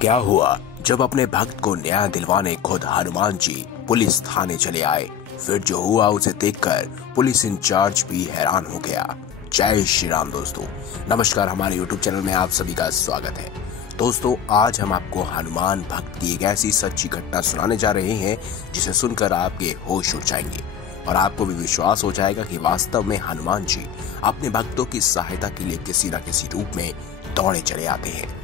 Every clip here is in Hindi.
क्या हुआ जब अपने भक्त को न्याय दिलवाने खुद हनुमान जी पुलिस थाने चले आए। फिर जो हुआ उसे देखकर पुलिस इंचार्ज भी हैरान हो गया। जय श्री राम दोस्तों, नमस्कार। हमारे YouTube चैनल में आप सभी का स्वागत है। दोस्तों, आज हम आपको हनुमान भक्त की एक ऐसी सच्ची घटना सुनाने जा रहे हैं जिसे सुनकर आपके होश उड़ जाएंगे और आपको भी विश्वास हो जाएगा कि वास्तव में हनुमान जी अपने भक्तों की सहायता के लिए किसी न किसी रूप में दौड़े चले आते हैं।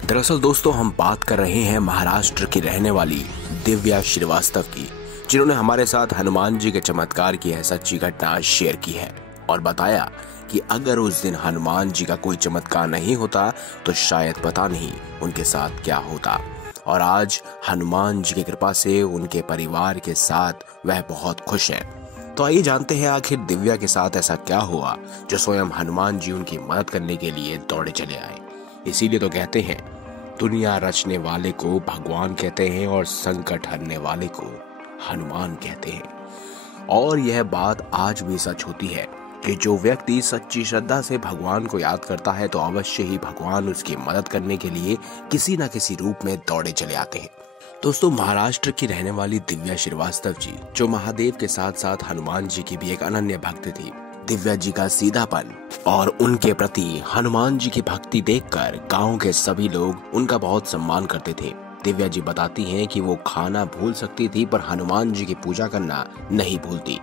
दरअसल दोस्तों, हम बात कर रहे हैं महाराष्ट्र की रहने वाली दिव्या श्रीवास्तव की, जिन्होंने हमारे साथ हनुमान जी के चमत्कार की यह सच्ची घटना शेयर की है और बताया कि अगर उस दिन हनुमान जी का कोई चमत्कार नहीं होता तो शायद पता नहीं उनके साथ क्या होता। और आज हनुमान जी की कृपा से उनके परिवार के साथ वह बहुत खुश है। तो आइए जानते हैं आखिर दिव्या के साथ ऐसा क्या हुआ जो स्वयं हनुमान जी उनकी मदद करने के लिए दौड़े चले आए। इसीलिए तो कहते हैं, दुनिया रचने वाले को भगवान कहते हैं और संकट हरने वाले को हनुमान कहते हैं। और यह बात आज भी सच होती है कि जो व्यक्ति सच्ची श्रद्धा से भगवान को याद करता है तो अवश्य ही भगवान उसकी मदद करने के लिए किसी न किसी रूप में दौड़े चले आते हैं। दोस्तों, महाराष्ट्र की रहने वाली दिव्या श्रीवास्तव जी, जो महादेव के साथ साथ हनुमान जी की भी एक अनन्य भक्त थी। दिव्या जी का सीधापन और उनके प्रति हनुमान जी की भक्ति देखकर गांव के सभी लोग उनका बहुत सम्मान करते थे। दिव्या जी बताती हैं कि वो खाना भूल सकती थी पर हनुमान जी की पूजा करना नहीं भूलती।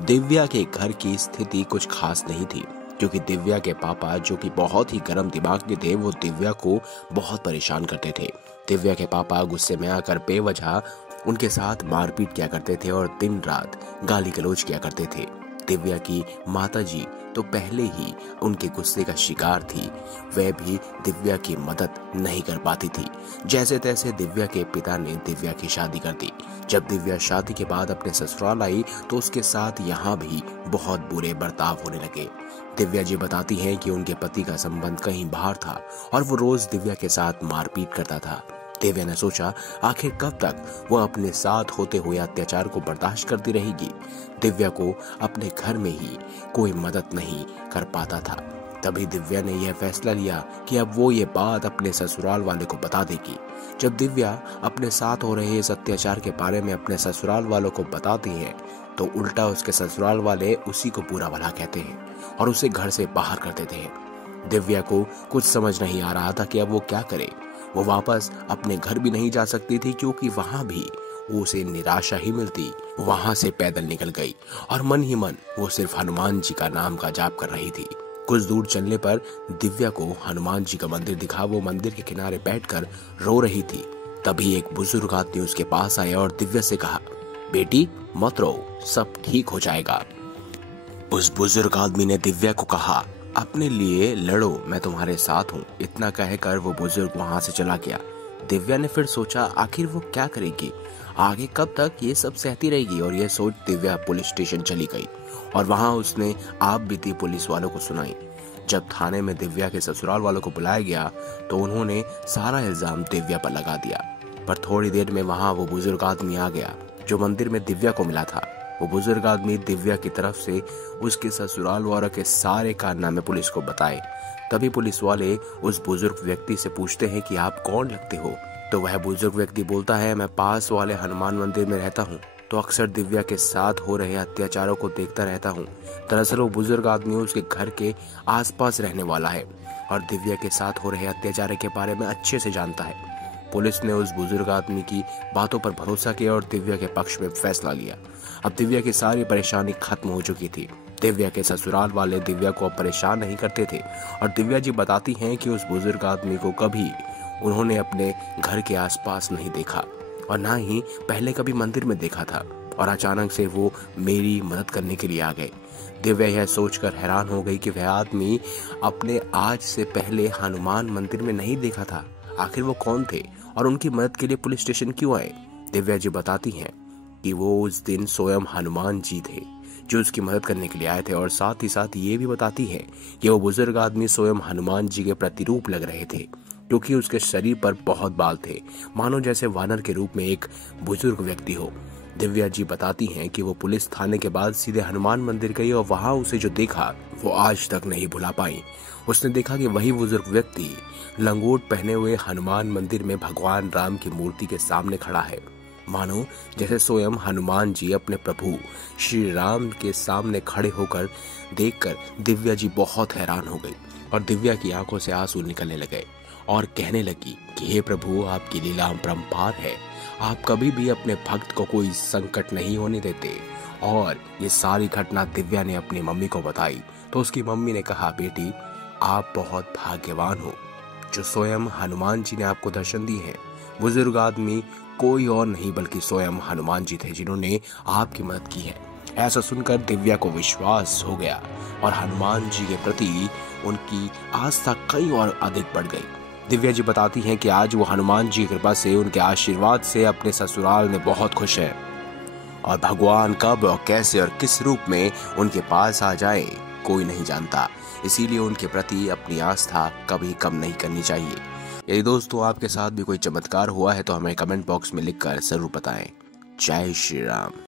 दिव्या के घर की स्थिति कुछ खास नहीं थी क्योंकि दिव्या के पापा, जो कि बहुत ही गर्म दिमाग के थे, वो दिव्या को बहुत परेशान करते थे। दिव्या के पापा गुस्से में आकर बेवजह उनके साथ मारपीट किया करते थे और दिन रात गाली गलौज किया करते थे। दिव्या की माताजी तो पहले ही उनके गुस्से का शिकार थी, वह भी दिव्या की मदद नहीं कर पाती थी। जैसे तैसे दिव्या के पिता ने दिव्या की शादी कर दी। जब दिव्या शादी के बाद अपने ससुराल आई तो उसके साथ यहाँ भी बहुत बुरे बर्ताव होने लगे। दिव्या जी बताती हैं कि उनके पति का संबंध कहीं बाहर था और वो रोज दिव्या के साथ मारपीट करता था। दिव्या ने सोचा आखिर कब तक वो अपने साथ होते हुए अत्याचार को बर्दाश्त करती रहेगी। दिव्या को अपने घर में ही कोई मदद नहीं कर पाता था। तभी दिव्या ने यह फैसला लिया कि अब वो ये बात अपने ससुराल वाले को बता देगी। जब दिव्या अपने साथ हो रहे इस अत्याचार के बारे में अपने ससुराल वालों को बताती है तो उल्टा उसके ससुराल वाले उसी को बुरा भला कहते हैं और उसे घर से बाहर कर देते हैं। दिव्या को कुछ समझ नहीं आ रहा था कि अब वो क्या करे। वो वापस अपने घर भी नहीं जा सकती थी क्योंकि वहां भी उसे निराशा ही मिलती। वहां से पैदल निकल गई और मन ही मन वो सिर्फ हनुमान जी का नाम का जाप कर रही थी। कुछ दूर चलने पर दिव्या को हनुमान जी का मंदिर दिखा। वो मंदिर के किनारे बैठकर रो रही थी। तभी एक बुजुर्ग आदमी उसके पास आया और दिव्या से कहा, बेटी मत रो, सब ठीक हो जाएगा। उस बुजुर्ग आदमी ने दिव्या को कहा, अपने लिए लड़ो, मैं तुम्हारे साथ हूँ। इतना कहकर वो बुजुर्ग वहां से चला गया। दिव्या ने फिर सोचा आखिर वो क्या करेगी, आगे कब तक ये सब सहती रहेगी। और ये सोच दिव्या पुलिस स्टेशन चली गई और वहां उसने आप बीती पुलिस वालों को सुनाई। जब थाने में दिव्या के ससुराल वालों को बुलाया गया तो उन्होंने सारा इल्जाम दिव्या पर लगा दिया। पर थोड़ी देर में वहां वो बुजुर्ग आदमी आ गया जो मंदिर में दिव्या को मिला था। वो बुजुर्ग आदमी दिव्या की तरफ से उसके ससुराल वालों के सारे कारनामे पुलिस को बताए। तभी पुलिस वाले उस बुजुर्ग व्यक्ति से पूछते हैं कि आप कौन लगते हो। तो वह बुजुर्ग व्यक्ति बोलता है, मैं पास वाले हनुमान मंदिर में रहता हूँ, तो अक्सर दिव्या के साथ हो रहे अत्याचारों को देखता रहता हूँ। दरअसल वो बुजुर्ग आदमी उसके घर के आसपास रहने वाला है और दिव्या के साथ हो रहे अत्याचार के बारे में अच्छे से जानता है। पुलिस ने उस बुजुर्ग आदमी की बातों पर भरोसा किया और दिव्या के पक्ष में फैसला लिया। अब दिव्या की सारी परेशानी खत्म हो चुकी थी। दिव्या के ससुराल वाले दिव्या को अब परेशान नहीं करते थे और दिव्या जी बताती हैं कि उस बुजुर्ग आदमी को कभी उन्होंने अपने घर के आसपास नहीं देखा और ना ही पहले कभी मंदिर में देखा था और अचानक से वो मेरी मदद करने के लिए आ गए। दिव्या यह सोचकर हैरान हो गई कि वह आदमी अपने आज से पहले हनुमान मंदिर में नहीं देखा था। आखिर वो कौन थे और उनकी मदद के लिए पुलिस स्टेशन क्यों आए। दिव्या जी बताती हैं कि वो उस दिन स्वयं हनुमान जी थे जो उसकी मदद करने के लिए आए थे और साथ ही साथ ये भी बताती है कि वो बुजुर्ग आदमी स्वयं हनुमान जी के प्रतिरूप लग रहे थे क्योंकि उसके शरीर पर बहुत बाल थे, मानो जैसे वानर के रूप में एक बुजुर्ग व्यक्ति हो। दिव्या जी बताती हैं कि वो पुलिस थाने के बाद सीधे हनुमान मंदिर गई और वहां उसे जो देखा वो आज तक नहीं भुला पाई उसने देखा कि वही बुजुर्ग व्यक्ति लंगोट पहने हुए हनुमान मंदिर में भगवान राम की मूर्ति के सामने खड़ा है, मानो जैसे स्वयं हनुमान जी अपने प्रभु श्री राम के सामने खड़े होकर देखकर दिव्या जी बहुत हैरान हो गई और दिव्या की आंखों से आंसू निकलने लगे और कहने लगी कि हे प्रभु, आपकी लीला अपरंपार है। आप कभी भी अपने भक्त को कोई संकट नहीं होने देते। और ये सारी घटना दिव्या ने अपनी मम्मी को बताई तो उसकी मम्मी ने कहा, बेटी आप बहुत भाग्यवान हो जो स्वयं हनुमान जी ने आपको दर्शन दिए हैं। बुजुर्ग आदमी कोई और नहीं बल्कि स्वयं हनुमान जी थे जिन्होंने आपकी मदद की है। ऐसा सुनकर दिव्या को विश्वास हो गया और हनुमान जी के प्रति उनकी आस्था कई और अधिक बढ़ गई। दिव्या जी बताती हैं कि आज वो हनुमान जी की कृपा से, उनके आशीर्वाद से अपने ससुराल में बहुत खुश है और भगवान कब और कैसे और किस रूप में उनके पास आ जाए कोई नहीं जानता। इसीलिए उनके प्रति अपनी आस्था कभी कम नहीं करनी चाहिए। यदि दोस्तों आपके साथ भी कोई चमत्कार हुआ है तो हमें कमेंट बॉक्स में लिखकर जरूर बताएं। जय श्री राम।